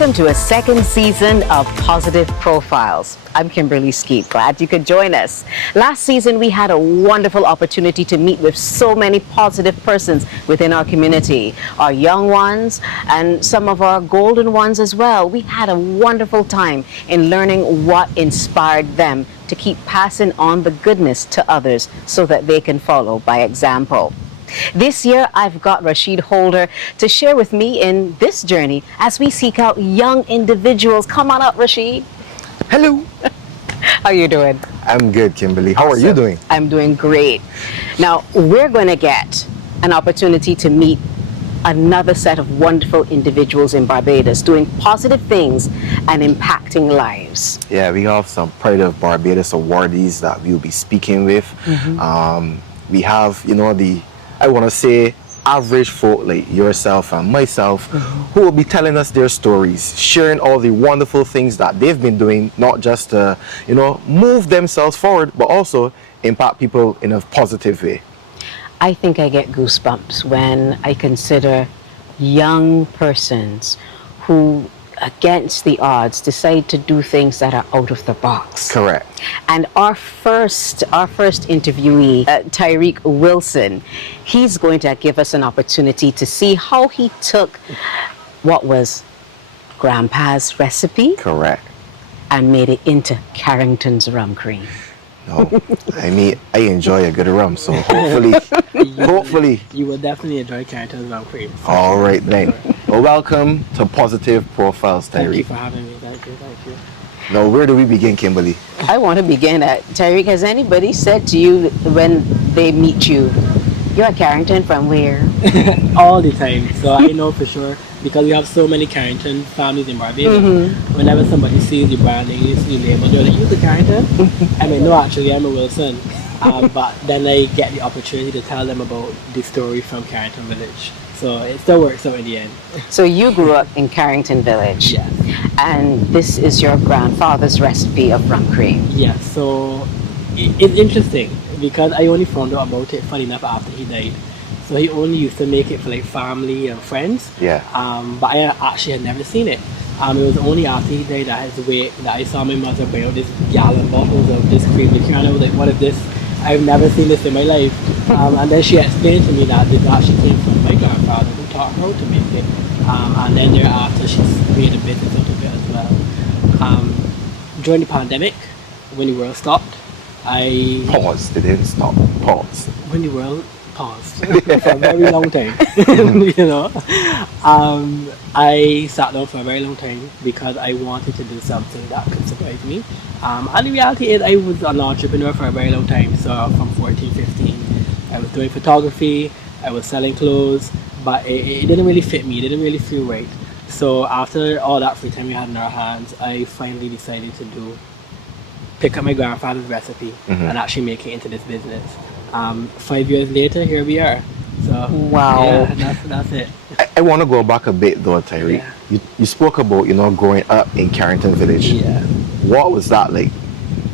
Welcome to a second season of Positive Profiles. I'm Kimberly Skeet. Glad you could join us. Last season, we had a wonderful opportunity to meet with so many positive persons within our community, our young ones and some of our golden ones as well. We had a wonderful time in learning what inspired them to keep passing on the goodness to others so that they can follow by example. This year, I've got Rashid Holder to share with me in this journey as we seek out young individuals. Come on up, Rashid. Hello. How you doing? I'm good, Kimberly. How are you doing? I'm doing great. Now, we're going to get an opportunity to meet another set of wonderful individuals in Barbados doing positive things and impacting lives. Yeah, we have some Pride of Barbados awardees that we'll be speaking with. We have, I want to say, average folk like yourself and myself who will be telling us their stories, sharing all the wonderful things that they've been doing, not just to, move themselves forward, but also impact people in a positive way. I think I get goosebumps when I consider young persons who, against the odds, decide to do things that are out of the box. Correct. And our first interviewee, Tyrique Wilson, he's going to give us an opportunity to see how he took what was Grandpa's recipe. Correct. And made it into Carrington's rum cream. No, I enjoy a good rum, so hopefully. You will definitely enjoy Carrington's rum cream. All right then. Well, welcome to Positive Profiles, Tyrique. Thank you for having me. Thank you. Now, where do we begin, Kimberly? I want to begin at, Tyrique, has anybody said to you when they meet you, you're a Carrington from where? All the time. So I know for sure, because we have so many Carrington families in Barbados. Whenever somebody sees the branding, you see the label, they're like, you're the Carrington? I mean, no, actually, I'm a Wilson. But then I get the opportunity to tell them about the story from Carrington Village. So it still works out in the end. So you grew up in Carrington Village. Yeah. And this is your grandfather's recipe of rum cream. Yeah, so it's interesting because I only found out about it, funny enough, after he died. So he only used to make it for like family and friends. Yeah. But I actually had never seen it. It was only after he died that I saw my mother bring out this gallon bottles of this cream liqueur, and I was like, what is this? I've never seen this in my life. And then she explained to me that this actually came from my grandfather who taught her how to make it. And then thereafter she's made a business out of it as well. During the pandemic, when the world stopped, Pause, they didn't stop. Pause. When the world paused for a very long time, I sat down for a very long time because I wanted to do something that could surprise me. And the reality is I was an entrepreneur for a very long time. So from 14, 15, I was doing photography, I was selling clothes, but it didn't really fit me, it didn't really feel right. So after all that free time we had in our hands, I finally decided to pick up my grandfather's recipe and actually make it into this business. 5 years later, here we are. So wow, yeah, that's it. I want to go back a bit though, Tyrique. Yeah. You spoke about growing up in Carrington Village. Yeah. What was that like?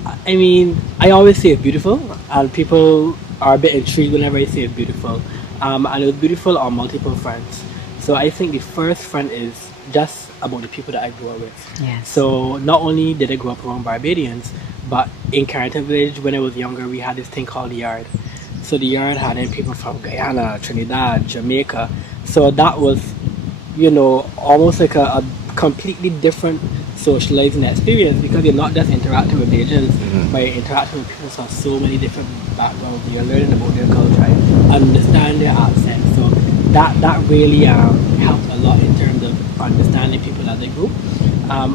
I mean, I always say it's beautiful, and people are a bit intrigued whenever I say it's beautiful. And it was beautiful on multiple fronts. So I think the first front is just about the people that I grew up with. Yes. So not only did I grow up around Barbadians, but in Carrington Village, when I was younger, we had this thing called the Yard. So the Yard had people from Guyana, Trinidad, Jamaica. So that was, almost like a completely different socializing experience, because you're not just interacting with Bajans, but you're interacting with people from so many different backgrounds. You're learning about their culture, understand their accent. So that really helped a lot in terms of understanding people as a group.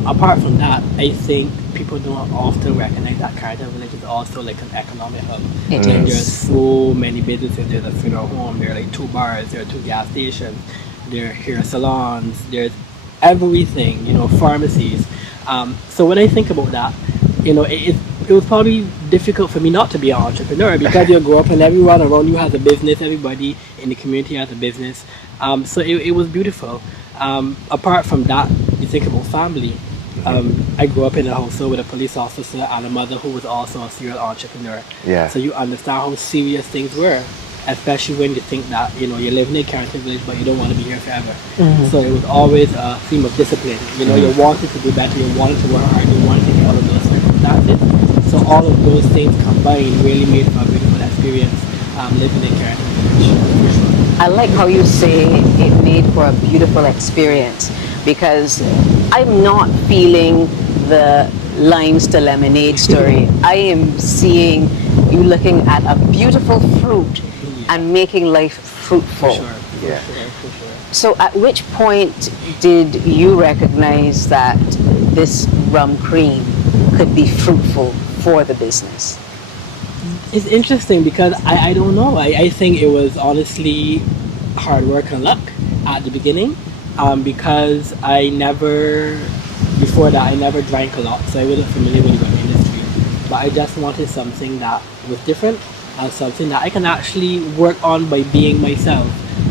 Apart from that, I think people don't often recognize that Carrington Village is also like an economic hub. There's so many businesses. There's a funeral home, there are like 2 bars, there are 2 gas stations, there are hair salons, there's everything, pharmacies. So when I think about that, it was probably difficult for me not to be an entrepreneur, because you grow up and everyone around you has a business, everybody in the community has a business. So it was beautiful. Apart from that, you think about family. I grew up in a household with a police officer and a mother who was also a serial entrepreneur. Yeah. So you understand how serious things were. especially when you think that, you know, you're living in Carrington Village, but you don't want to be here forever. So it was always a theme of discipline. You know, you wanted to do better, you wanted to work hard, you wanted to get all of those circumstances. So all of those things combined really made for a beautiful experience living in Carrington Village, for sure. I like how you say it made for a beautiful experience, because I'm not feeling the limes to lemonade story. I am seeing you looking at a beautiful fruit and making life fruitful. For sure, Yeah. for sure. So at which point did you recognize that this rum cream could be fruitful for the business? It's interesting because I don't know. I think it was honestly hard work and luck at the beginning, because before that, I never drank a lot, so I wasn't familiar with the rum industry. But I just wanted something that was different and something that I can actually work on by being myself.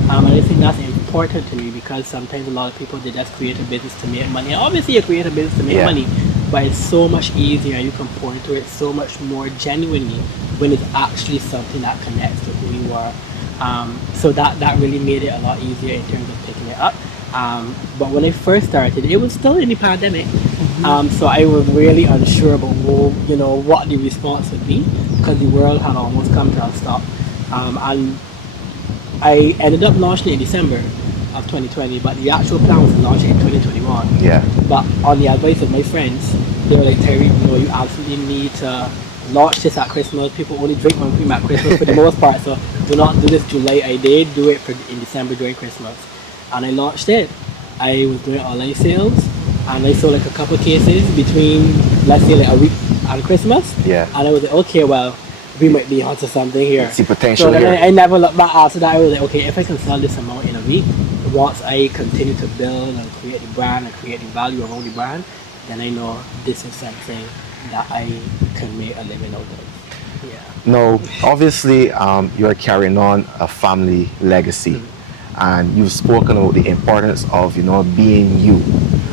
And I think that's important to me because sometimes a lot of people, they just create a business to make money. Obviously, you create a business to make Yeah. money, but it's so much easier and you can pour into it so much more genuinely when it's actually something that connects to who you are. So that really made it a lot easier in terms of picking it up. But when I first started, it was still in the pandemic. So I was really unsure about what the response would be because the world had almost come to a stop. And I ended up launching it in December of 2020, but the actual plan was to launch it in 2021. Yeah. But on the advice of my friends, they were like, Tyrique, you absolutely need to launch this at Christmas. People only drink rum cream at Christmas for the most part, so do not do this July. I did do it in December during Christmas. And I launched it. I was doing online sales, and I sold like a couple cases between, let's say, like a week and Christmas. Yeah. And I was like, okay, well, we might be onto something here. See potential So then here. I never looked back after that. I was like, okay, if I can sell this amount in a week, once I continue to build and create the brand and create the value around the brand, then I know this is something that I can make a living out of. Yeah. No, obviously, you're carrying on a family legacy, and you've spoken about the importance of being you.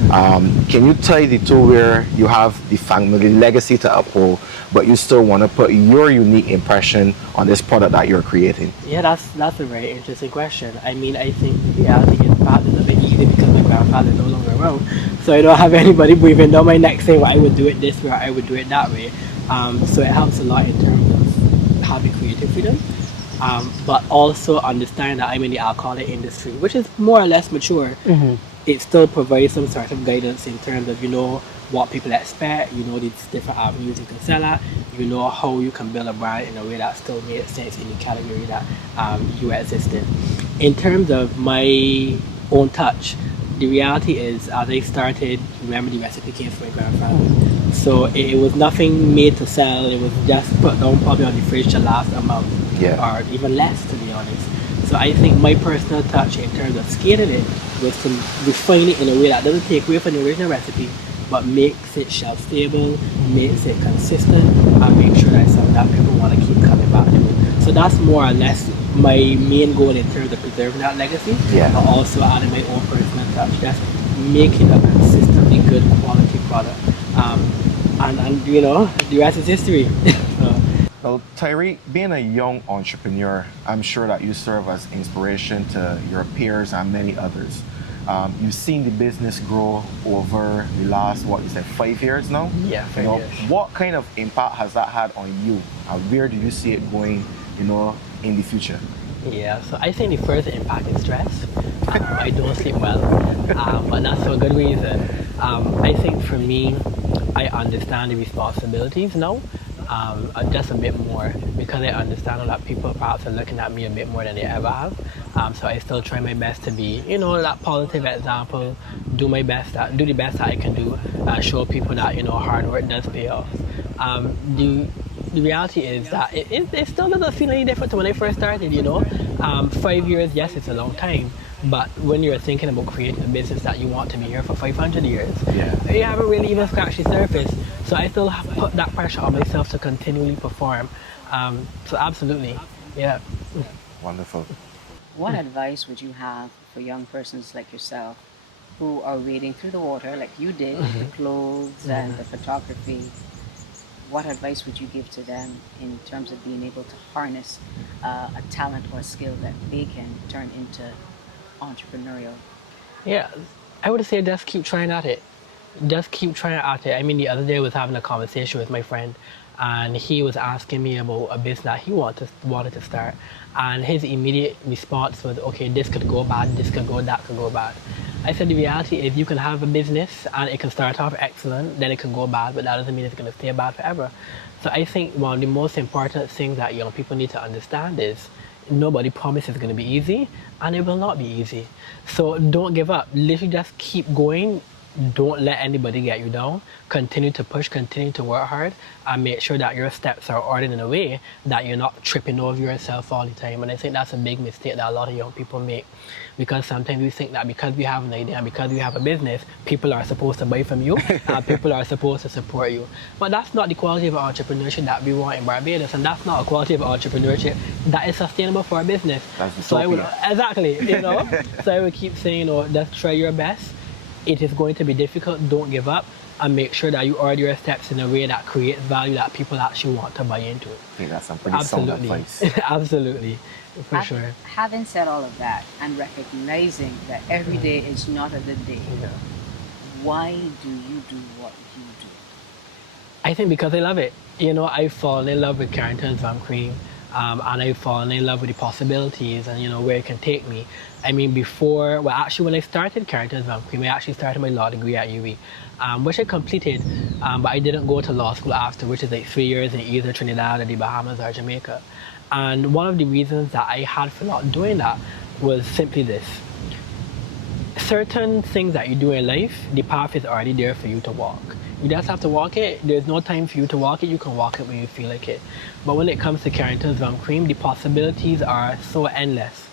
Can you tie the two where you have the family legacy to uphold, but you still want to put your unique impression on this product that you're creating? Yeah, that's a very interesting question. I mean, I think the reality is perhaps it's a bit easy because my grandfather is no longer around, so I don't have anybody breathing down my neck saying, well, I would do it this way or I would do it that way. So it helps a lot in terms of having creative freedom, but also understand that I'm in the alcoholic industry, which is more or less mature. It still provides some sort of guidance in terms of what people expect, these different avenues you can sell at, how you can build a brand in a way that still makes sense in the category that you exist in. In terms of my own touch, the reality is as I started, remember the recipe came from my grandfather. So it was nothing made to sell, it was just put down probably on the fridge to last a month, or even less, to be honest. So I think my personal touch in terms of scaling it was to refine it in a way that doesn't take away from the original recipe, but makes it shelf stable, makes it consistent, and make sure that it's something that people want to keep coming back to. So that's more or less my main goal in terms of preserving that legacy, but also adding my own personal touch, just making a consistently good quality product. And the rest is history. Well, Tyrique, being a young entrepreneur, I'm sure that you serve as inspiration to your peers and many others. You've seen the business grow over the last, 5 years now? Yeah, 5 years. What kind of impact has that had on you? And where do you see it going, in the future? Yeah, so I think the first impact is stress. I don't sleep well, but that's for a good reason. I think for me, I understand the responsibilities now. Just a bit more because I understand that people perhaps are looking at me a bit more than they ever have. So I still try my best to be, that positive example, do the best that I can do, show people that, hard work does pay off. The reality is that it still doesn't feel any different to when I first started, 5 years, yes, it's a long time. But when you're thinking about creating a business that you want to be here for 500 years, you haven't really even scratched the surface. So I still have put that pressure on myself to continually perform. So absolutely, yeah. Wonderful. What advice would you have for young persons like yourself who are wading through the water like you did with the clothes and the photography? what advice would you give to them in terms of being able to harness a talent or skill that they can turn into entrepreneurial? Yeah, I would say just keep trying at it. Just keep trying at it. I mean, the other day I was having a conversation with my friend, and he was asking me about a business that he wanted to start, and his immediate response was, "Okay, this could go bad, this could go, that could go bad." I said the reality is you can have a business and it can start off excellent, then it can go bad, but that doesn't mean it's going to stay bad forever. So I think one of the most important things that young people need to understand is nobody promises it's going to be easy, and it will not be easy. So don't give up. Literally just keep going. Don't let anybody get you down. Continue to push, continue to work hard, and make sure that your steps are ordered in a way that you're not tripping over yourself all the time. And I think that's a big mistake that a lot of young people make, because sometimes we think that because we have an idea and because we have a business, people are supposed to buy from you and people are supposed to support you. But that's not the quality of entrepreneurship that we want in Barbados, and that's not a quality of entrepreneurship that is sustainable for a business. So I would exactly, so I would keep saying, just try your best. It is going to be difficult. Don't give up, and make sure that you order your steps in a way that creates value that people actually want to buy into. I think that's some pretty sound advice. Absolutely, for sure. Having said all of that and recognizing that every day is not a good day, why do you do what you do? I think because I love it. I've fallen in love with Carrington's Van Cream, and I've fallen in love with the possibilities and where it can take me. I mean, when I started Carrington's Van Cream, I actually started my law degree at UWI, which I completed, but I didn't go to law school after, which is like 3 years in either Trinidad or the Bahamas or Jamaica. And one of the reasons that I had for not doing that was simply this. Certain things that you do in life, the path is already there for you to walk. You just have to walk it. There's no time for you to walk it. You can walk it when you feel like it. But when it comes to Carrington's Van Cream, the possibilities are so endless.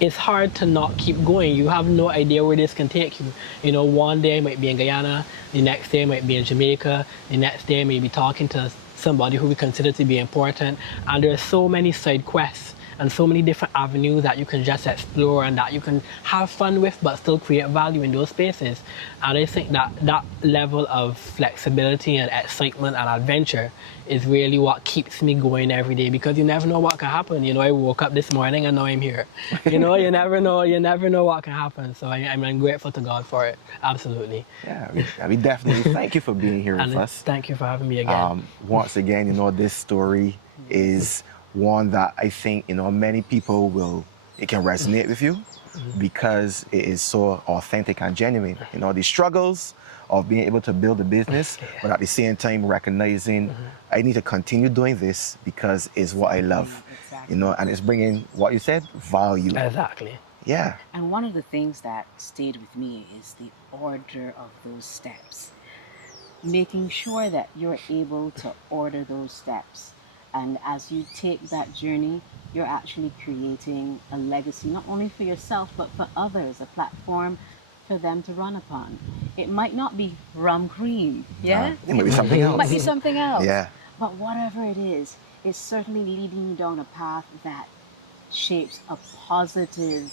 It's hard to not keep going. You have no idea where this can take you. One day I might be in Guyana, the next day I might be in Jamaica, the next day I may be talking to somebody who we consider to be important. And there are so many side quests and so many different avenues that you can just explore and that you can have fun with but still create value in those spaces. And I think that level of flexibility and excitement and adventure is really what keeps me going every day, because you never know what can happen. I woke up this morning and now I'm here. You never know what can happen. So I'm grateful to God for it. Absolutely. Yeah, we definitely thank you for being here with us. Thank you for having me again. Once again, this story is one that I think, many people it can resonate with you because it is so authentic and genuine. The struggles of being able to build a business, but at the same time recognizing I need to continue doing this because it's what I love, Exactly. And it's bringing, what you said, value. Exactly. Yeah. And one of the things that stayed with me is the order of those steps. Making sure that you're able to order those steps. And as you take that journey, you're actually creating a legacy, not only for yourself, but for others, a platform for them to run upon. It might not be rum cream, yeah? It might be something else. It might be something else. Yeah. But whatever it is, it's certainly leading you down a path that shapes a positive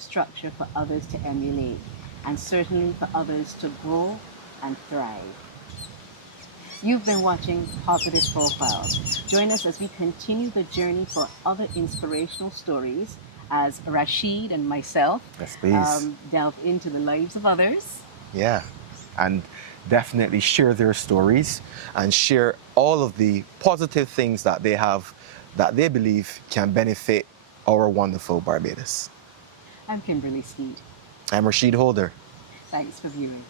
structure for others to emulate, and certainly for others to grow and thrive. You've been watching Positive Profiles. Join us as we continue the journey for other inspirational stories as Rashid and myself Yes, please. Delve into the lives of others. Yeah, and definitely share their stories and share all of the positive things that they have that they believe can benefit our wonderful Barbados. I'm Kimberly Skeet. I'm Rashid Holder. Thanks for viewing.